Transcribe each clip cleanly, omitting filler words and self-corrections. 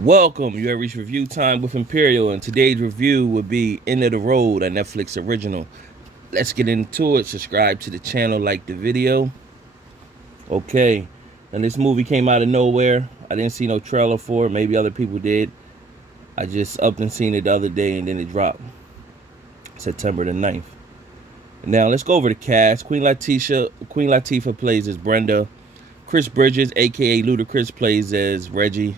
Welcome, you have reached review time with Imperial, and today's review would be End of the Road, a Netflix original. Let's get into it. Subscribe to the channel, like the video. Okay, and this movie came out of nowhere. I didn't see no trailer for it. Maybe other people did. I just up and seen it the other day, and then it dropped September the 9th. Now let's go over the cast. Queen Latifah plays as Brenda. Chris Bridges, aka Ludacris, plays as Reggie.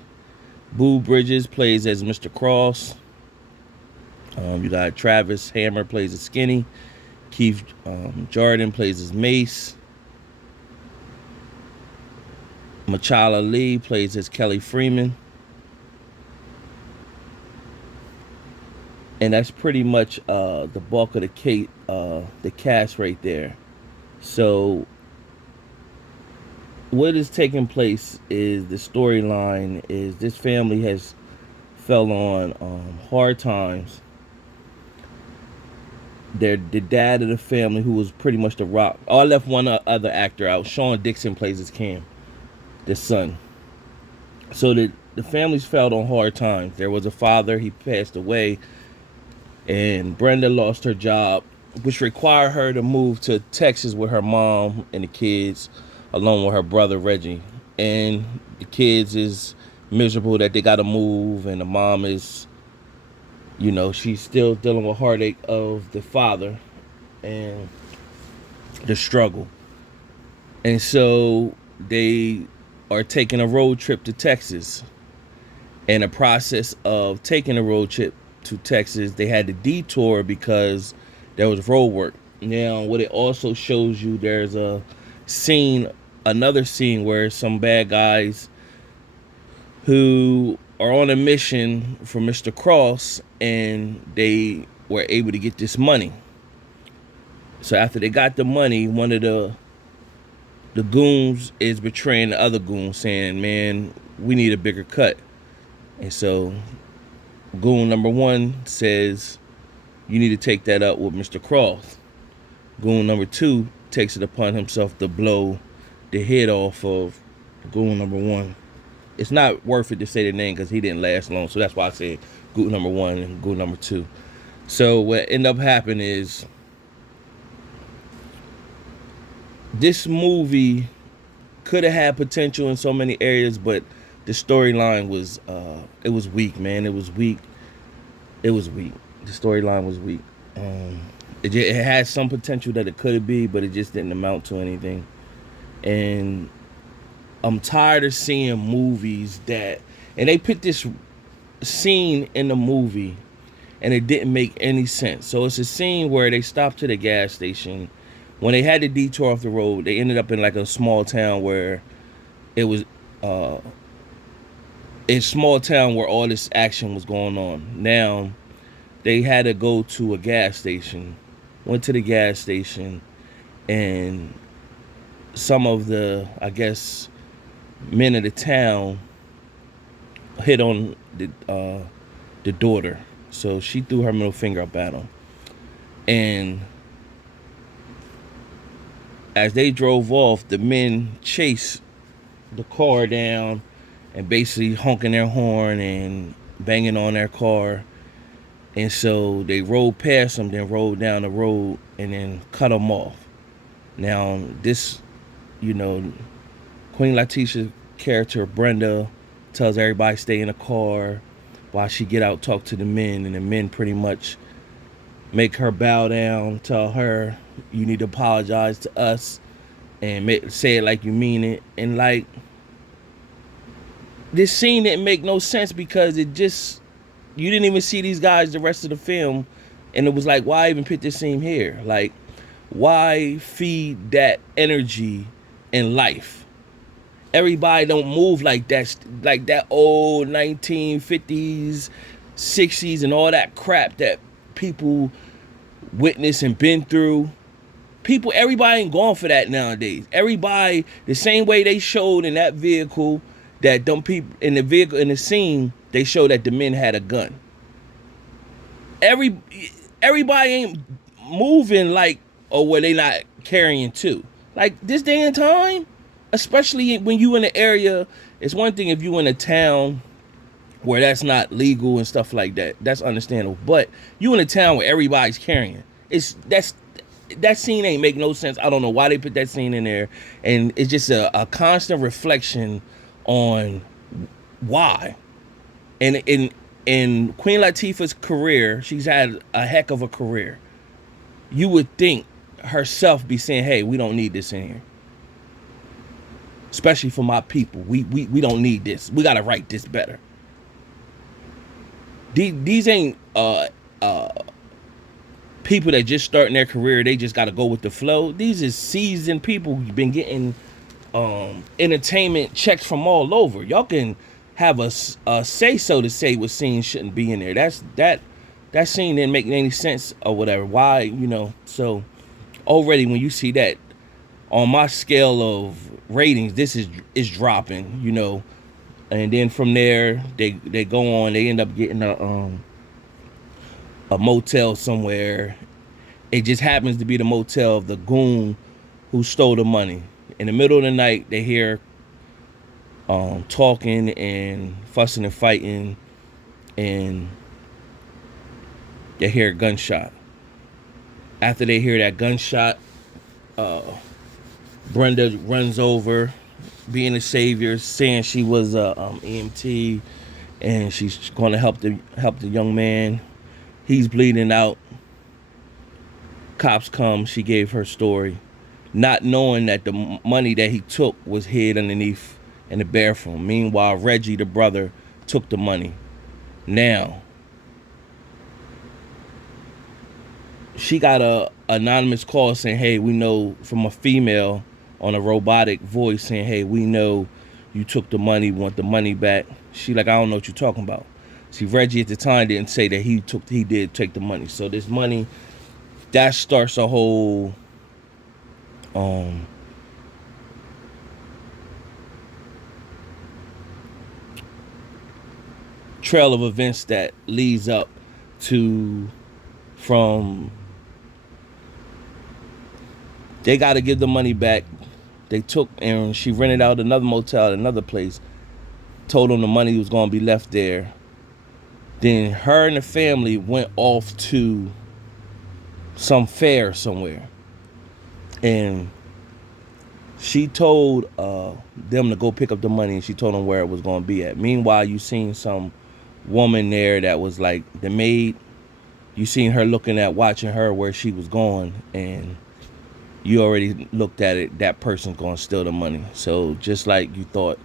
Boo Bridges plays as Mr. Cross. You got Travis Hammer plays as Skinny. Keith Jordan plays as Mace. Machala Lee plays as Kelly Freeman. And that's pretty much the bulk of the cast right there. So what is taking place is the storyline is this family has fell on hard times. The dad of the family, who was pretty much the rock. Oh, I left one other actor out. Sean Dixon plays as Cam, the son. So the family's fell on hard times. There was a father, he passed away, and Brenda lost her job, which required her to move to Texas with her mom and the kids, along with her brother Reggie. And the kids is miserable that they gotta move, and the mom is, she's still dealing with heartache of the father and the struggle. And so they are taking a road trip to Texas. In the process of taking a road trip to Texas, they had to detour because there was road work. Now, what it also shows you, there's another scene where some bad guys who are on a mission for Mr. Cross, and they were able to get this money. So after they got the money, one of the goons is betraying the other goon, saying, "Man, we need a bigger cut." And so goon number one says, "You need to take that up with Mr. Cross." Goon number two takes it upon himself to blow the head off of goon number one. It's not worth it to say the name because he didn't last long. So that's why I said goon number one and goon number two. So what ended up happening is this movie could have had potential in so many areas, but the storyline was it was weak, man. It was weak. The storyline was weak. It had some potential that it could be, but it just didn't amount to anything. And I'm tired of seeing movies and they put this scene in the movie and it didn't make any sense. So it's a scene where they stopped to the gas station. When they had to detour off the road, they ended up in like a small town where it was a small town where all this action was going on. Now they had to go to a gas station. Went to the gas station, and some of the, I guess, men of the town hit on the daughter. So she threw her middle finger up at him. And as they drove off, the men chased the car down and basically honking their horn and banging on their car. And so they rode past them, then rode down the road and then cut them off. Now, this, Queen Latifah's character, Brenda, tells everybody stay in the car while she get out, talk to the men, and the men pretty much make her bow down, tell her, "You need to apologize to us and say it like you mean it." And like, this scene didn't make no sense because you didn't even see these guys the rest of the film, and it was like, why even put this scene here? Like, why feed that energy in life? Everybody don't move like that old 1950s, 60s, and all that crap that people witnessed and been through. Everybody ain't going for that nowadays. Everybody, the same way they showed in that vehicle, that them people in the scene, they showed that the men had a gun. Everybody ain't moving like, or were they not carrying too? Like, this day and time, especially when you in the area, it's one thing if you in a town where that's not legal and stuff like that. That's understandable. But you in a town where everybody's carrying. That scene ain't make no sense. I don't know why they put that scene in there. And it's just a constant reflection on why. And in Queen Latifah's career, she's had a heck of a career. You would think herself be saying, hey, we don't need this in here. Especially for my people. We don't need this. We gotta write this better. These ain't people that just starting their career. They just gotta go with the flow. These is seasoned people who've been getting entertainment checks from all over. Y'all can have a say so to say what scene shouldn't be in there. That scene didn't make any sense or whatever. Why, so already when you see that on my scale of ratings, this is dropping, and then from there they go on, they end up getting a motel somewhere. It just happens to be the motel of the goon who stole the money. In the middle of the night, they hear talking and fussing and fighting, and they hear a gunshot. After they hear that gunshot, Brenda runs over, being a savior, saying she was a EMT, and she's going to help the young man. He's bleeding out. Cops come. She gave her story, not knowing that the money that he took was hid underneath in the bathroom. Meanwhile, Reggie, the brother, took the money. Now, she got a anonymous call saying, hey, we know, from a female on a robotic voice saying, hey, we know you took the money, want the money back. She like, I don't know what you're talking about. See, Reggie at the time didn't say that he did take the money. So this money, that starts a whole trail of events that leads up to, from they got to give the money back. They took, and she rented out another motel at another place, told them the money was going to be left there. Then her and the family went off to some fair somewhere, and she told them to go pick up the money, and she told them where it was going to be at. Meanwhile, you seen some woman there that was like the maid. You seen her looking at, watching her where she was going, and you already looked at it. That person's going to steal the money. So just like you thought.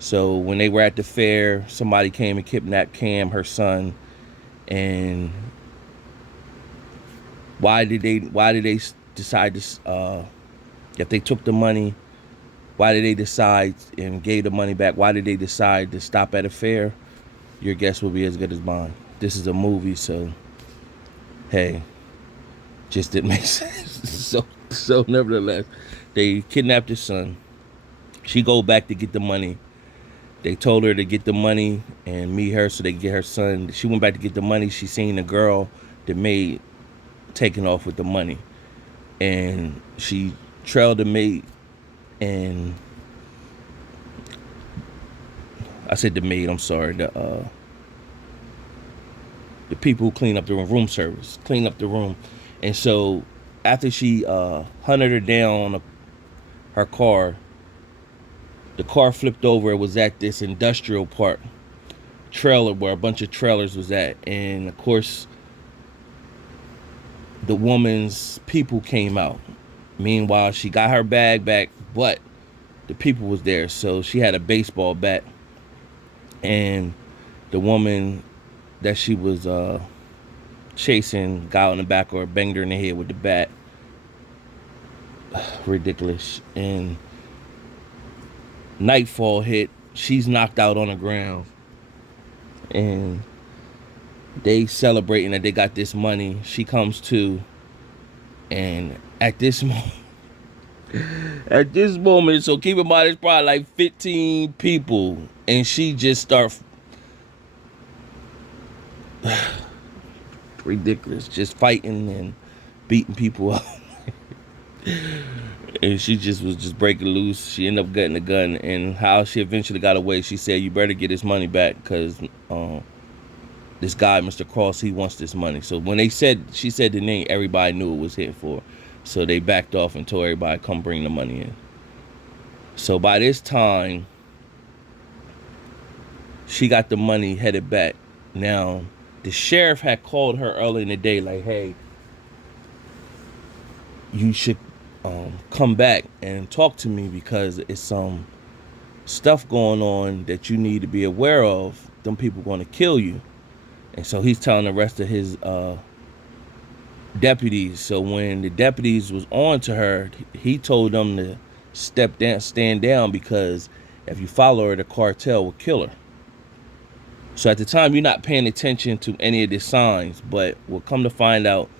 So when they were at the fair, somebody came and kidnapped Cam, her son. And why did they decide to, if they took the money, why did they decide and gave the money back? Why did they decide to stop at a fair? Your guess will be as good as mine. This is a movie, so hey, just didn't make sense. So nevertheless, they kidnapped his son. She go back to get the money. They told her to get the money and meet her so they could get her son. She went back to get the money. She seen the girl, the maid, taking off with the money. And she trailed the maid, and I said the maid, I'm sorry, the people who clean up the room service, clean up the room. And so after she hunted her down on her car, the car flipped over. It was at this industrial park trailer where a bunch of trailers was at. And of course, the woman's people came out. Meanwhile, she got her bag back, but the people was there. So she had a baseball bat, and the woman that she was chasing got on the back of her, banged her in the head with the bat. Ridiculous. And nightfall hit. She's knocked out on the ground, and they celebrating that they got this money. She comes to, and at this moment, so keep in mind, it's probably like 15 people, and she just starts ridiculous, just fighting and beating people up. And she just was just breaking loose. She ended up getting a gun, and how she eventually got away, she said, "You better get his money back, because this guy, Mr. Cross, he wants this money." So when she said the name, everybody knew it was hit for. So they backed off and told everybody, "Come bring the money in." So by this time, she got the money headed back. Now, the sheriff had called her early in the day, like, "Hey, you should come back and talk to me, because it's some stuff going on that you need to be aware of. Them people going to kill you." And so he's telling the rest of his deputies. So when the deputies was on to her, he told them to stand down, because if you follow her, the cartel will kill her. So at the time, you're not paying attention to any of the signs, but we'll come to find out,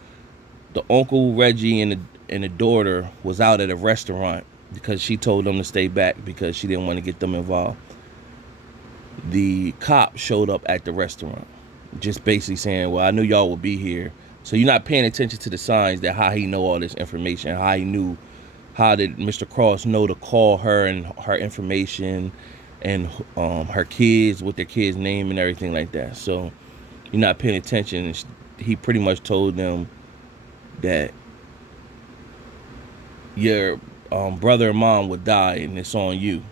the Uncle Reggie and the daughter was out at a restaurant, because she told them to stay back because she didn't want to get them involved. The cop showed up at the restaurant, just basically saying, "Well, I knew y'all would be here." So you're not paying attention to the signs, that how he know all this information, how he knew, how did Mr. Cross know to call her and her information, and her kids, with their kids' name and everything like that. So you're not paying attention. He pretty much told them that your brother and mom would die, and it's on you.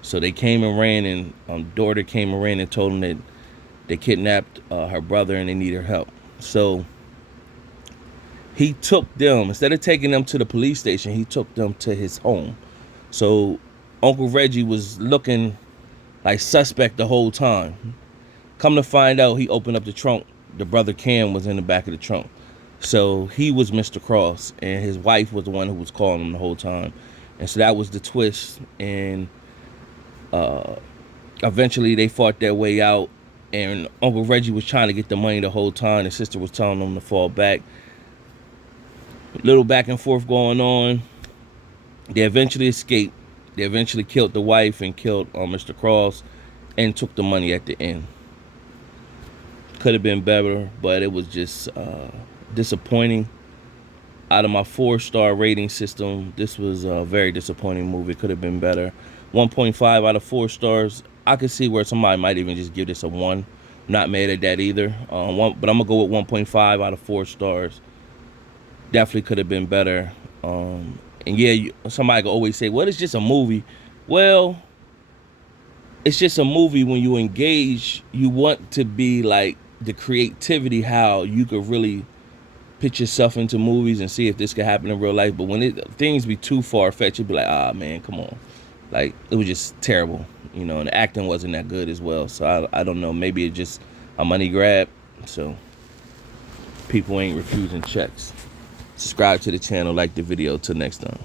So they came and ran, and daughter came and ran and told them that they kidnapped her brother and they need her help. So he took them, instead of taking them to the police station, he took them to his home. So Uncle Reggie was looking like suspect the whole time. Come to find out, he opened up the trunk. The brother Cam was in the back of the trunk. So he was Mr. Cross, and his wife was the one who was calling him the whole time. And so that was the twist. And eventually they fought their way out, and Uncle Reggie was trying to get the money the whole time. The sister was telling them to fall back. Little back and forth going on. They eventually escaped. They eventually killed the wife and killed Mr. Cross, and took the money at the end. Could have been better, but it was just disappointing. Out of my 4-star rating system, this was a very disappointing movie. Could have been better. 1.5 out of 4 stars. I could see where somebody might even just give this a 1. Not mad at that either. But I'm gonna go with 1.5 out of 4 stars. Definitely could have been better. And yeah, somebody could always say, "Well, it's just a movie." Well, it's just a movie when you engage. You want to be like the creativity, how you could really put yourself into movies and see if this could happen in real life. But when things be too far-fetched, you'd be like, "Ah, man, come on." Like, it was just terrible, and the acting wasn't that good as well. So I don't know, maybe it's just a money grab. So people ain't refusing checks. Subscribe to the channel, like the video. Till next time.